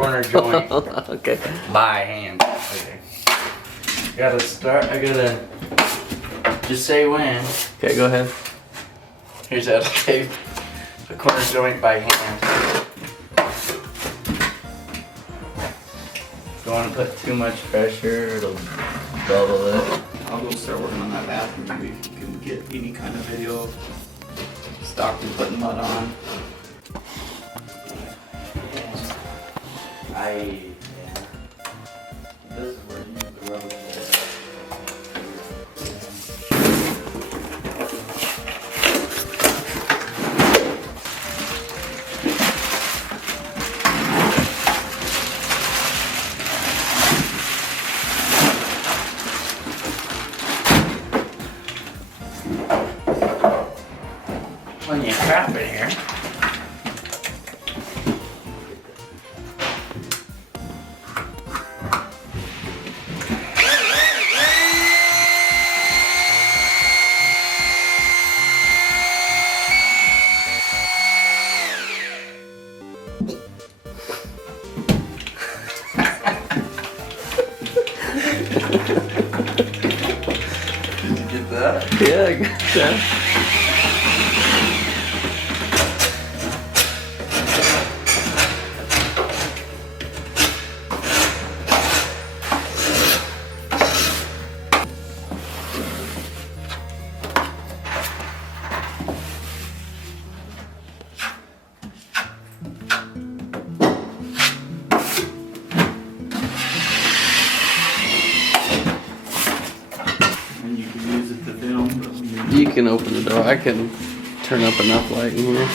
corner joint. Okay. By hand. Okay. Gotta start. I gotta just say when. Okay, go ahead. Here's how to tape the corner joint by hand. Don't want to put too much pressure, it'll double it. I'll go start working on that bathroom. Maybe if you can get any kind of video of Stockton putting mud on. This is where you use the rubber. Plenty of crap in here. Did you get that? Yeah, I got that. And you can use it to film, but when You can open the door. I can turn up enough light in here.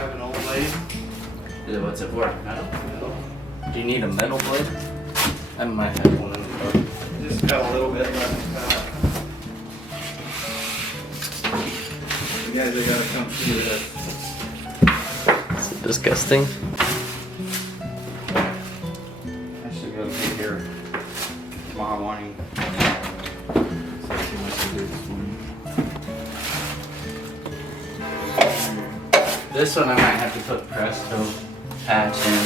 have an old blade. What's it for? Metal? Metal. Do you need a metal blade? I might have one in the car. Just got a little bit left. You guys have got to come through this. Is it disgusting? I should go through here tomorrow morning. So see what to do this morning. This one I might have to put Presto patch in.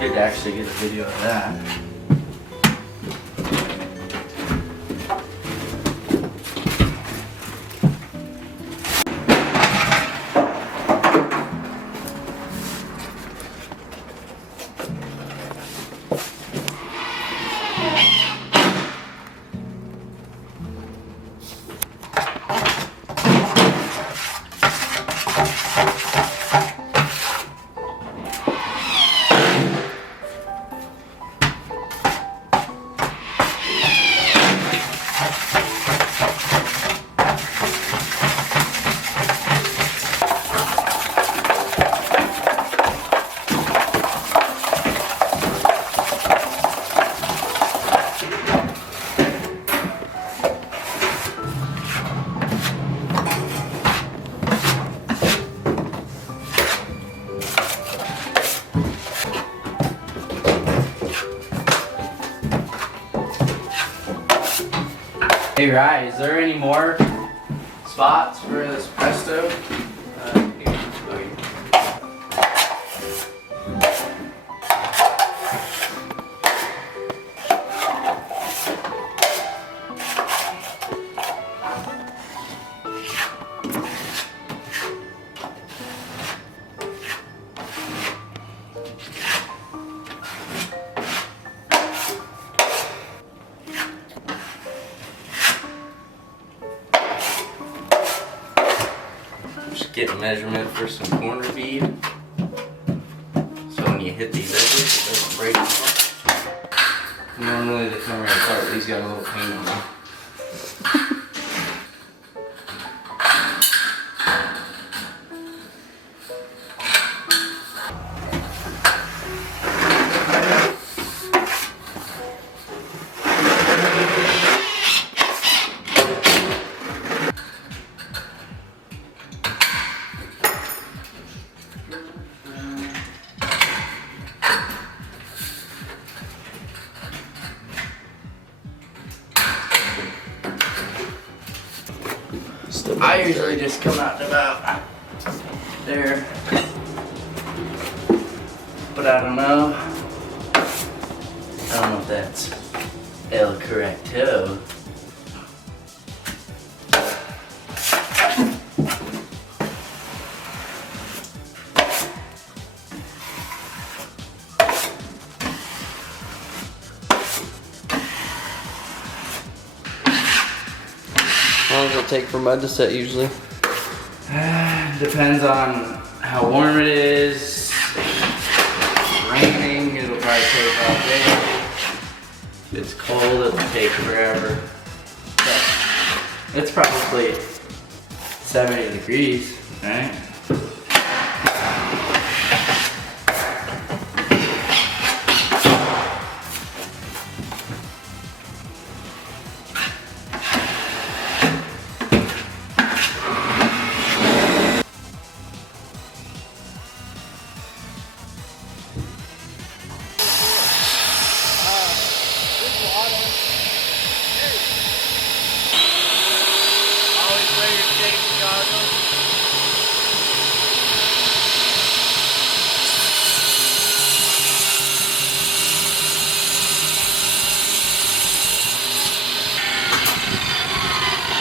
Could actually get a video of that. Hey Rye, is there any more spots for this Presto? Just get a measurement for some corner bead. So when you hit these edges, it doesn't break off. Normally they come right apart, but these got a little paint on them. I usually just come out to about there, but I don't know if that's el correcto. How long does it take for mud to set usually? Depends on how warm it is. If it's raining, it'll probably take all day. If it's cold, it'll take forever. But it's probably 70 degrees, right?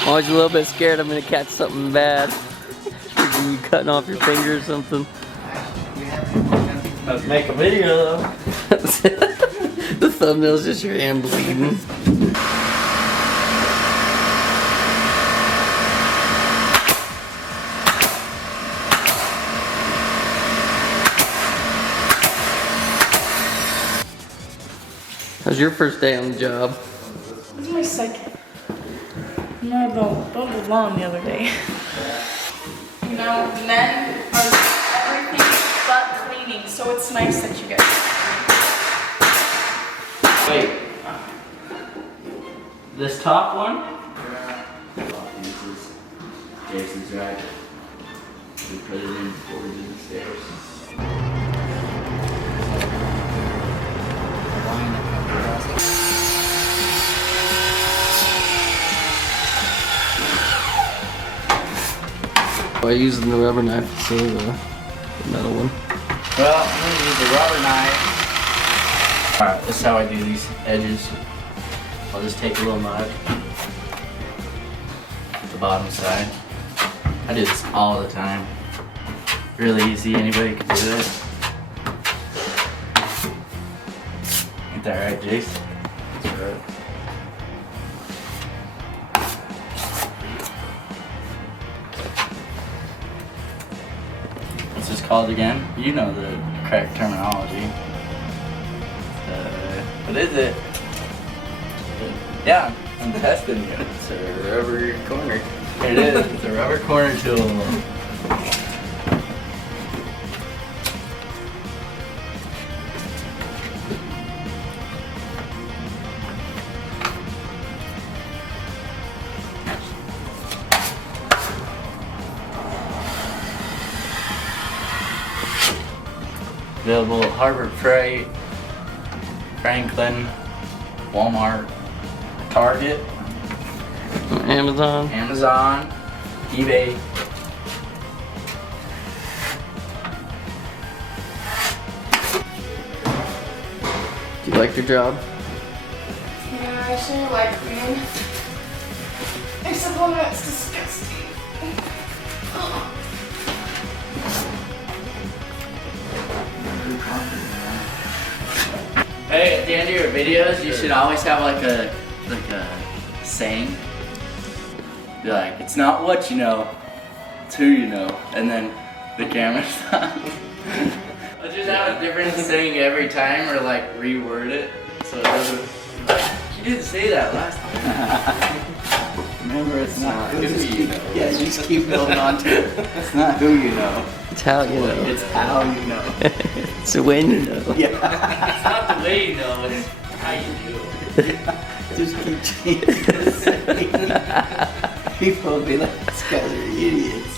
I'm always a little bit scared I'm gonna catch something bad. You cutting off your finger or something. Let's make a video though. The thumbnail's just your hand bleeding. How's your first day on the job? This is my second. No, the lawn the other day. You know, men are everything but cleaning, so it's nice that you guys. Wait. This top one? Jason's right. We put it in before we did the stairs. By using the rubber knife instead of the metal one. Well, I'm gonna use the rubber knife. Alright, this is how I do these edges. I'll just take a little mud. The bottom side. I do this all the time. Really easy, anybody can do it. Ain't that right, Jace? That's right. What's this called again? You know the correct terminology. What is it? Yeah, I'm testing you. It's a rubber corner. It is. It's a rubber corner tool. Available at Harbor Freight, Franklin, Walmart, Target, Amazon. eBay. Do you like your job? Yeah, I actually like cleaning. Except when it's disgusting. Hey, at the end of your videos, you should always have like a saying. Be like, it's not what you know, it's who you know, and then the camera's on. I'll just have a different saying every time, or like reword it, so it doesn't, like, you didn't say that last time. Remember, it's not who you know. Yeah, you just keep building on to it. It's not who you know. It's how you know. It's how you know. It's when you know. Yeah. It's not the way you know, it's how you do it. Just keep changing the saying. People will be like, these guys are idiots.